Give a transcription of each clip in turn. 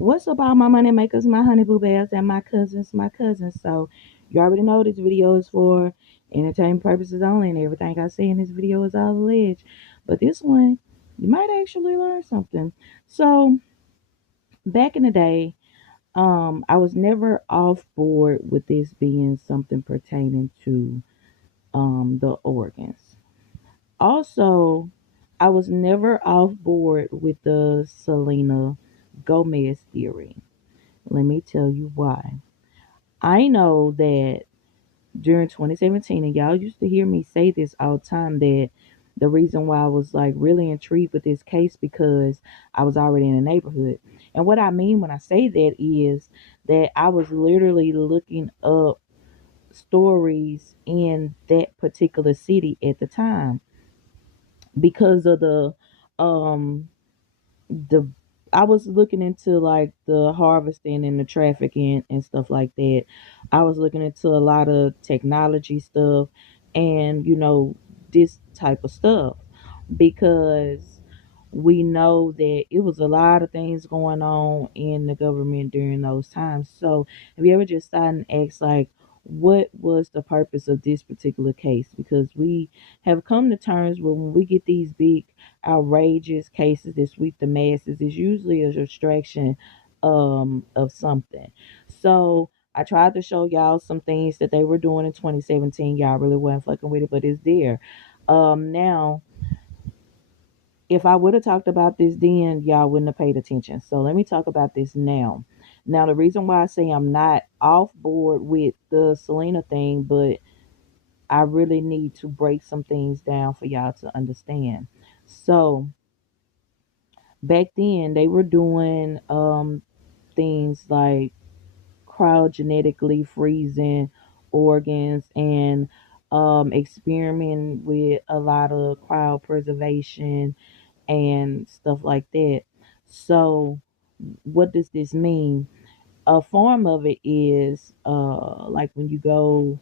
What's up, all my money makers, my honey boo bears, and my cousins? So, you already know this video is for entertainment purposes only, and everything I say in this video is all alleged. But this one, you might actually learn something. So, back in the day, I was never off board with this being something pertaining to the organs. Also, I was never off board with the Selena Gomez theory. Let me tell you why. I know that during 2017, and y'all used to hear me say this all the time, that the reason why I was like really intrigued with this case because I was already in the neighborhood. And what I mean when I say that is that I was literally looking up stories in that particular city at the time because of um the I was looking into like the harvesting and the trafficking and stuff like that. I was looking into a lot of technology stuff and this type of stuff because we know that it was a lot of things going on in the government during those times. So have you ever just started and asked like what was the purpose of this particular case? Because we have come to terms with when we get these big outrageous cases that sweep the masses, it's usually a distraction of something. So I tried to show y'all some things that they were doing in 2017. Y'all really wasn't fucking with it, but it's there. Now, if I would have talked about this then, y'all wouldn't have paid attention. So let me talk about this now. Now, the reason why I say I'm not off board with the Selena thing, but I really need to break some things down for y'all to understand. So, back then they were doing things like cryogenetically freezing organs and experimenting with a lot of cryopreservation and stuff like that. So what does this mean? A form of it is like when you go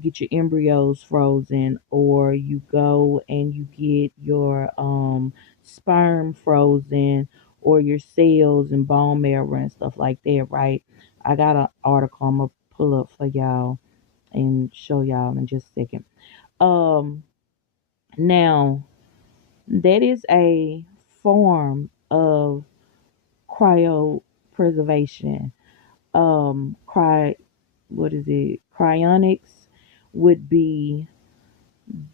get your embryos frozen or you go and you get your sperm frozen or your cells and bone marrow and stuff like that, right? I got an article I'm gonna pull up for y'all and show y'all in just a second. um Now, that is a form of cryopreservation. Cry What is it? Cryonics would be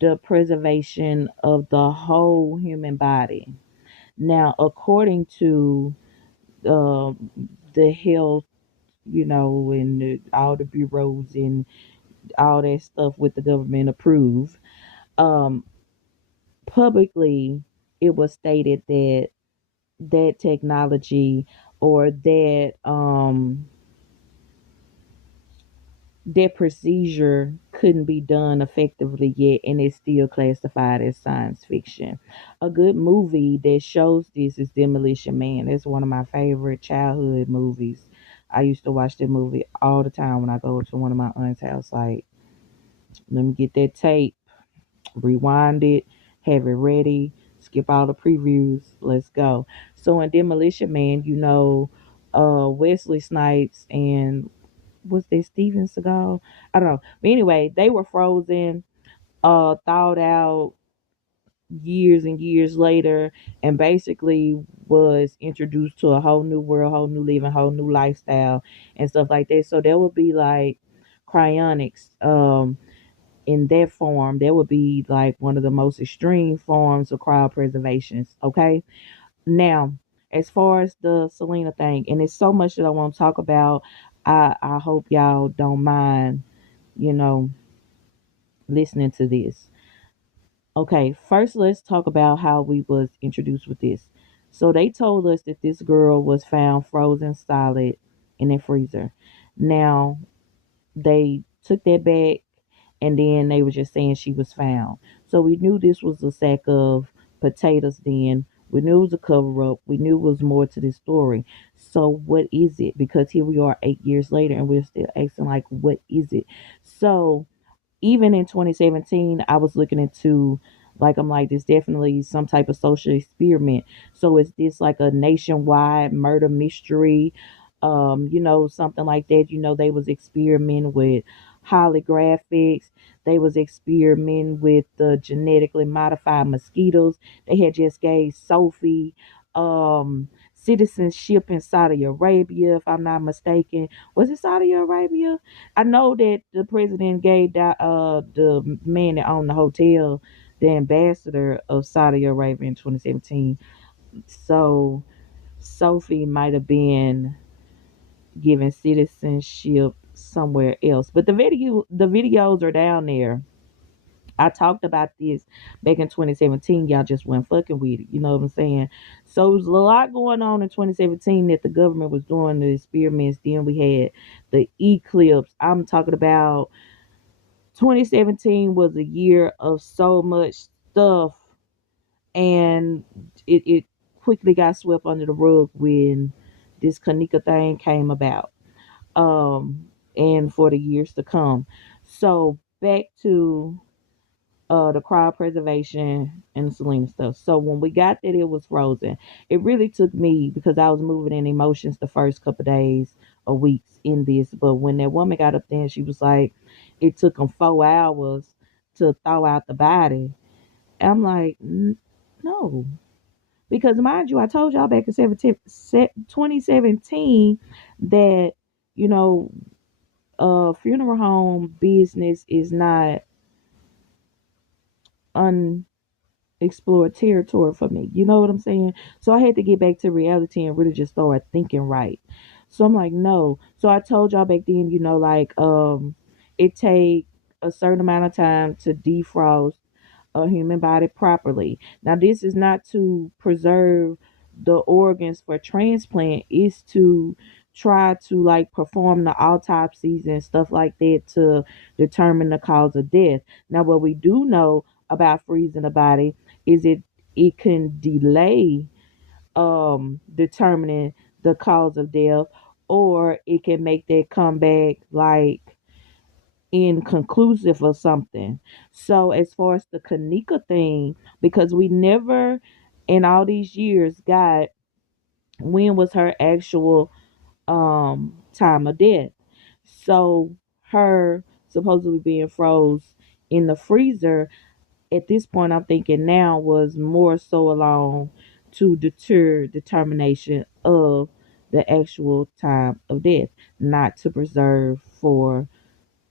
the preservation of the whole human body. Now, according to uh, the health, and all the bureaus and all that stuff with the government approved, um, publicly it was stated that that technology or that procedure couldn't be done effectively yet, and it's still classified as science fiction. A good movie that shows this is Demolition Man. It's one of my favorite childhood movies. I used to watch that movie all the time when I go to one of my aunt's house. Like, let me get that tape, rewind it, have it ready, skip all the previews, let's go. So in Demolition Man, Wesley Snipes and was there Steven Seagal? I don't know. But anyway, they were frozen, thawed out years and years later, and basically was introduced to a whole new world, whole new living, whole new lifestyle, and stuff like that. So there would be like cryonics. In that form, that would be like one of the most extreme forms of cryopreservation. Okay. Now, as far as the Selena thing, and it's so much that I want to talk about. I hope y'all don't mind, you know, listening to this. Okay, first let's talk about how we was introduced with this. So they told us that this girl was found frozen solid in a freezer. Now they took that back and then they were just saying she was found. So we knew this was a sack of potatoes then. We knew it was a cover up. We knew it was more to this story. So what is it? Because here we are 8 years later and we're still asking like what is it? So even in 2017, I was looking into Like I'm like, this definitely some type of social experiment. So is this like a nationwide murder mystery? Something like that. They was experimenting with holographics. They was experimenting with the genetically modified mosquitoes. They had just gave Sophie citizenship in Saudi Arabia, if I'm not mistaken. Was it Saudi Arabia? I know that the president gave the man that owned the hotel the ambassador of Saudi Arabia in 2017. So Sophie might have been given citizenship somewhere else. But the videos are down there. I talked about this back in 2017. Y'all just went fucking with it. You know what I'm saying? So there's a lot going on in 2017 that the government was doing the experiments. Then we had the eclipse. I'm talking about 2017 was a year of so much stuff, and it quickly got swept under the rug when this Kenneka thing came about, and for the years to come. So back to the cryopreservation and the Selena stuff. So when we got that it was frozen, it really took me, because I was moving in emotions the first couple of days or weeks in this. But when that woman got up there and she was like, it took them 4 hours to thaw out the body. I'm like, no. Because mind you, I told y'all back in 2017 that, you know, funeral home business is not unexplored territory for me. You know what I'm saying? So I had to get back to reality and really just start thinking right. So I'm like, no. So I told y'all back then, it take a certain amount of time to defrost a human body properly. Now, this is not to preserve the organs for transplant, it's to try to like perform the autopsies and stuff like that to determine the cause of death. Now, what we do know about freezing a body is it can delay determining the cause of death, or it can make that come back like inconclusive or something. So as far as the Kenneka thing, because we never in all these years got when was her actual time of death. So her supposedly being froze in the freezer at this point, I'm thinking now was more so along to deter determination of the actual time of death, not to preserve for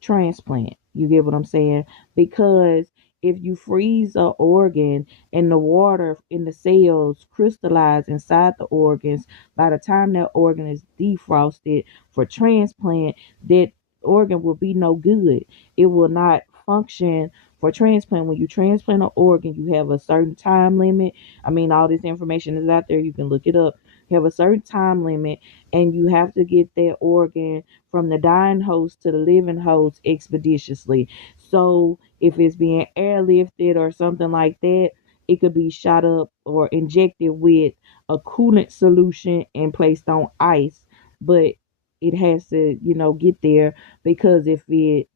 transplant. You get what I'm saying? Because if you freeze an organ and the water in the cells crystallize inside the organs, by the time that organ is defrosted for transplant, that organ will be no good. It will not function for transplant. When you transplant an organ, you have a certain time limit. I mean, all this information is out there. You can look it up. You have a certain time limit, and you have to get that organ from the dying host to the living host expeditiously. So if it's being airlifted or something like that, it could be shot up or injected with a coolant solution and placed on ice. But it has to, get there, because if it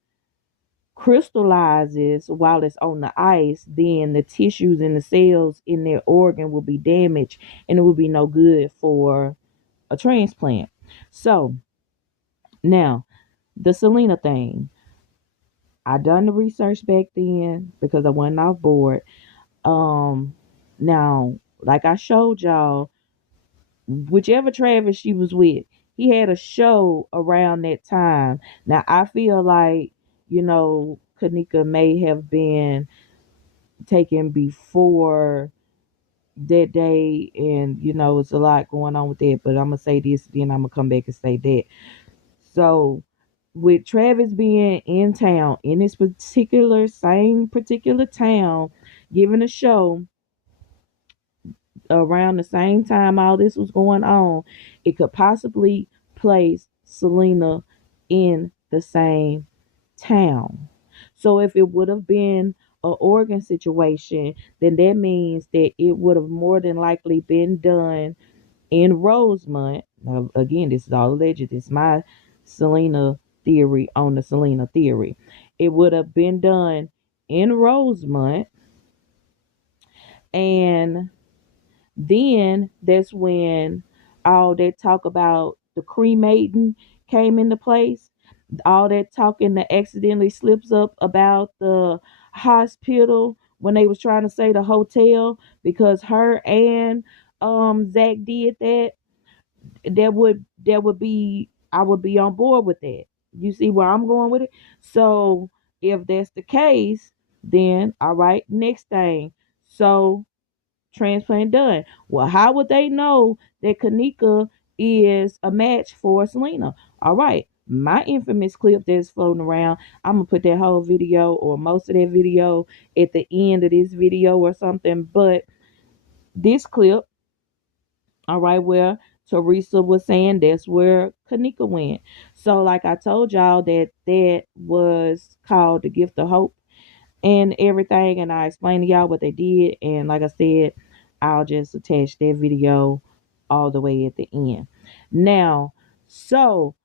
crystallizes while it's on the ice, then the tissues and the cells in their organ will be damaged, and it will be no good for a transplant. So now, the Selena thing. I done the research back then because I wasn't off board. Um, Now, like I showed y'all, whichever Travis she was with, he had a show around that time. Now, I feel like, Kenneka may have been taken before that day, and it's a lot going on with that. But I'm gonna say this, then I'm gonna come back and say that. So, with Travis being in town, in this same particular town, giving a show around the same time all this was going on, it could possibly place Selena in the same town. So if it would have been an organ situation, then that means that it would have more than likely been done in Rosemont. Now, again, this is all alleged. This is my Selena theory on the Selena theory. It would have been done in Rosemont, And then that's when all that talk about the cremating came into place. All that talking that accidentally slips up about the hospital when they was trying to say the hotel because her and Zach did that. That would be, I would be on board with that. You see where I'm going with it? So if that's the case, then all right, next thing. So transplant done. Well, how would they know that Kenneka is a match for Selena? All right. My infamous clip that's floating around, I'm gonna put that whole video or most of that video at the end of this video or something. But this clip, all right, where Teresa was saying that's where Kenneka went. So, like I told y'all, that was called the gift of hope and everything, and I explained to y'all what they did. And like I said, I'll just attach that video all the way at the end. Now, so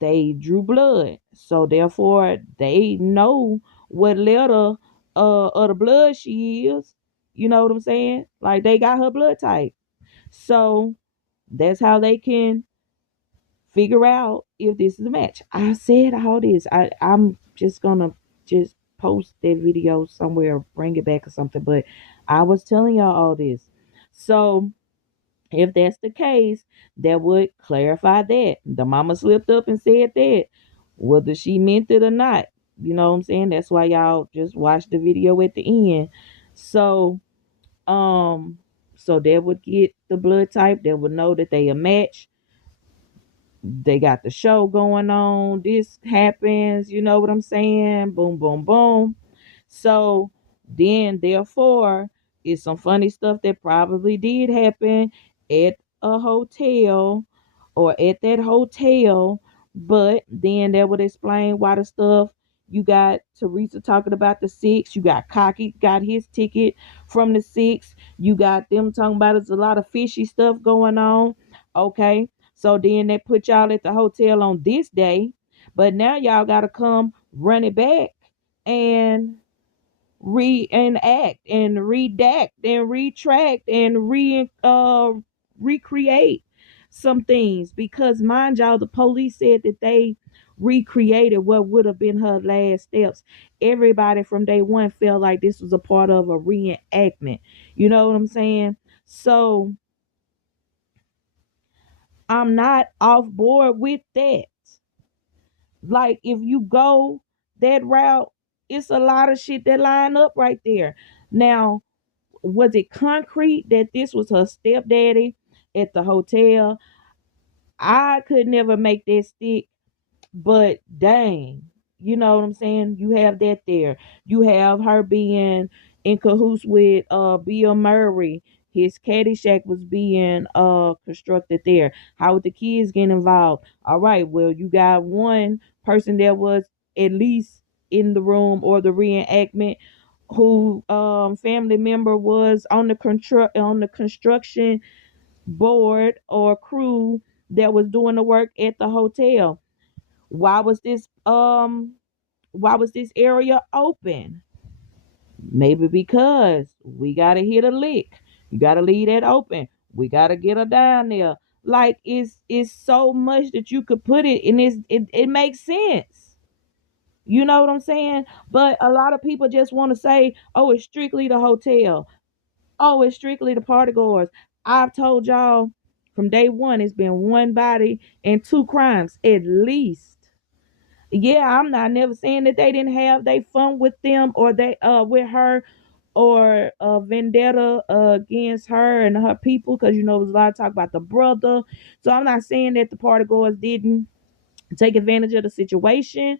they drew blood, so therefore they know what letter of the blood she is. You know what I'm saying? Like they got her blood type. So that's how they can figure out if this is a match. I said all this. I'm just gonna just post that video somewhere, bring it back or something. But I was telling y'all all this. So if that's the case, that would clarify that. The mama slipped up and said that. Whether she meant it or not. You know what I'm saying? That's why y'all just watch the video at the end. So um so they would get the blood type, they would know that they a match. They got the show going on. This happens, you know what I'm saying? Boom, boom, boom. So then, therefore, it's some funny stuff that probably did happen at a hotel or at that hotel. But then that would explain why the stuff you got Teresa talking about the six. You got Cocky got his ticket from the six. You got them talking about there's a lot of fishy stuff going on. Okay. So then they put y'all at the hotel on this day. But now y'all got to come run it back and reenact and redact and retract and recreate some things, because mind y'all, the police said that they recreated what would have been her last steps. Everybody from day one felt like this was a part of a reenactment. You know what I'm saying? So I'm not off board with that. Like if you go that route, it's a lot of shit that line up right there. Now, was it concrete that this was her stepdaddy at the hotel? I could never make that stick, but dang, you know what I'm saying? You have that there. You have her being in cahoots with Bill Murray. His Caddyshack was being constructed there. How would the kids get involved? All right, well, you got one person that was at least in the room or the reenactment who family member was on the construction board or crew that was doing the work at the hotel. Why was this area open? Maybe because we gotta hit a lick. You gotta leave that open. We gotta get her down there. Like it's so much that you could put it in. It makes sense. You know what I'm saying? But a lot of people just want to say, oh, it's strictly the hotel. Oh, it's strictly the party goers. I've told y'all from day one, it's been one body and two crimes at least. Yeah, I'm not never saying that they didn't have they fun with them or they with her or vendetta against her and her people, because you know there's a lot of talk about the brother. So I'm not saying that the party goers didn't take advantage of the situation.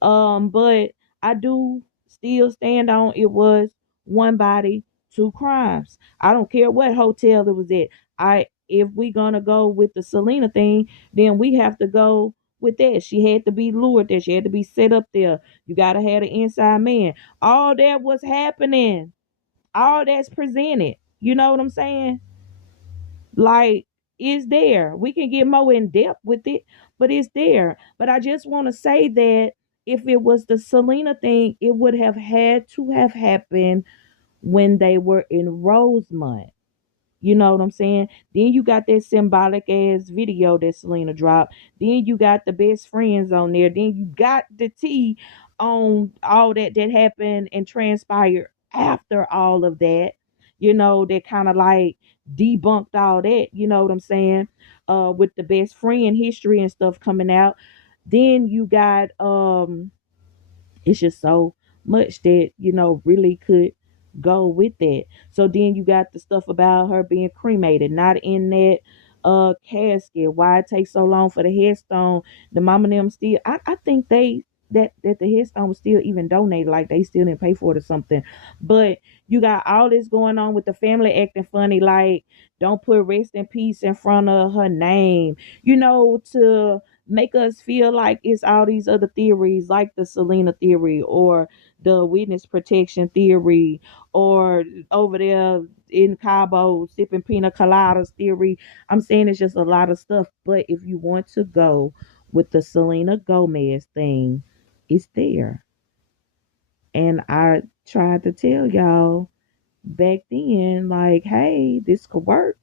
But I do still stand on it was one body, two crimes. I don't care what hotel it was at. I If we gonna go with the Selena thing, then we have to go with that. She had to be lured there. She had to be set up there. You gotta have the inside man. All that was happening. All that's presented. You know what I'm saying? Like, it's there. We can get more in depth with it, but it's there. But I just want to say that if it was the Selena thing, it would have had to have happened when they were in Rosemont. You know what I'm saying? Then you got that symbolic ass video that Selena dropped. Then you got the best friends on there. Then you got the tea on all that happened and transpired after all of that. That kind of like debunked all that. You know what I'm saying? With the best friend history and stuff coming out. Then you got it's just so much that really could go with that. So then you got the stuff about her being cremated, not in that casket. Why it takes so long for the headstone? The mama and them still, I think they that the headstone was still even donated, like they still didn't pay for it or something. But you got all this going on with the family acting funny, like don't put rest in peace in front of her name, to make us feel like it's all these other theories like the Selena theory or the witness protection theory or over there in Cabo sipping pina coladas theory. I'm saying it's just a lot of stuff. But if you want to go with the Selena Gomez thing, it's there. And I tried to tell y'all back then, like, hey, this could work.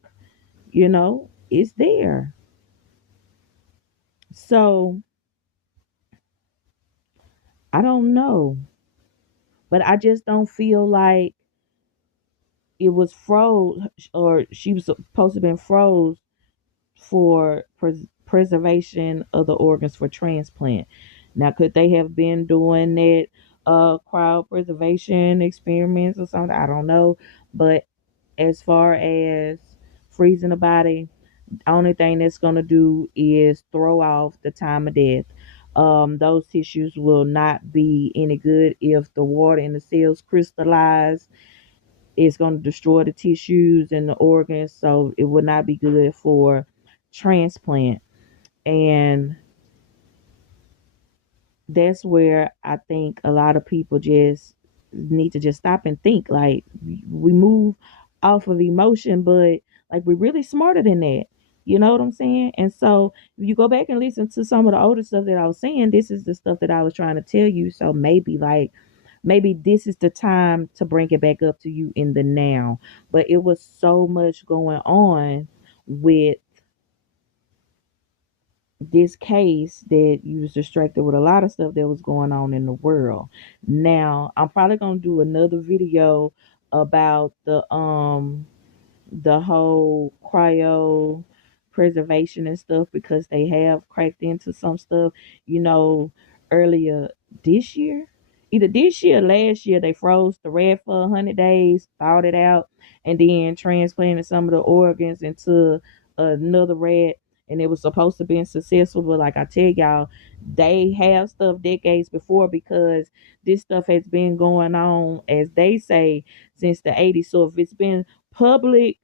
It's there. So I don't know. But I just don't feel like it was froze or she was supposed to have been froze for preservation of the organs for transplant. Now, could they have been doing that cryopreservation experiments or something? I don't know. But as far as freezing the body, the only thing that's going to do is throw off the time of death. Those tissues will not be any good if the water in the cells crystallize. It's going to destroy the tissues and the organs, so it would not be good for transplant. And that's where I think a lot of people just need to just stop and think. Like we move off of emotion, but like we're really smarter than that. You know what I'm saying? And so if you go back and listen to some of the older stuff that I was saying, this is the stuff that I was trying to tell you. So maybe this is the time to bring it back up to you in the now. But it was so much going on with this case that you was distracted with a lot of stuff that was going on in the world. Now, I'm probably gonna do another video about the whole cryo preservation and stuff because they have cracked into some stuff, earlier this year. Either this year or last year, they froze the rat for 100 days, thawed it out, and then transplanted some of the organs into another rat. And it was supposed to be successful, but like I tell y'all, they have stuff decades before because this stuff has been going on, as they say, since the 80s. So if it's been public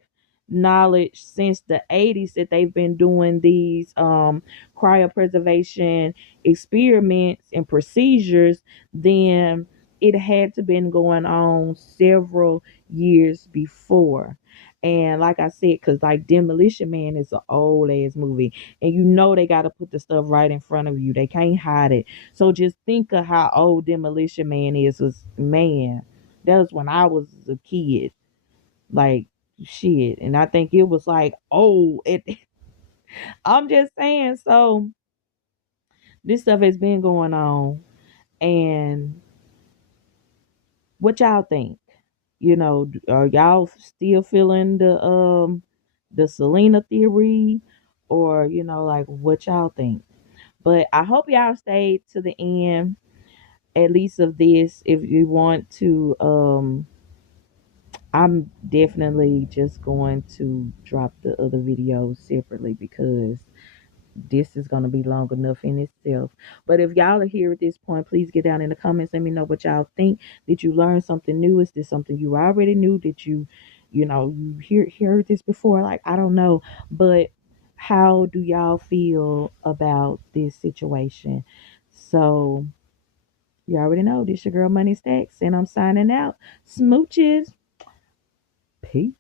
knowledge since the 80s that they've been doing these cryopreservation experiments and procedures, then it had to been going on several years before. And like I said, because like Demolition Man is an old ass movie, and they got to put the stuff right in front of you. They can't hide it. So just think of how old Demolition Man is. Was man, that was when I was a kid. Like shit, and I think it was like, oh, I'm just saying. So this stuff has been going on, and what y'all think? Are y'all still feeling the Selena theory, or like what y'all think? But I hope y'all stayed to the end, at least of this. If you want to, I'm definitely just going to drop the other videos separately because this is going to be long enough in itself. But if y'all are here at this point, please get down in the comments. Let me know what y'all think. Did you learn something new? Is this something you already knew? Did you heard this before? Like, I don't know. But how do y'all feel about this situation? So you already know this your girl MoniStackz, and I'm signing out. Smooches. Peace.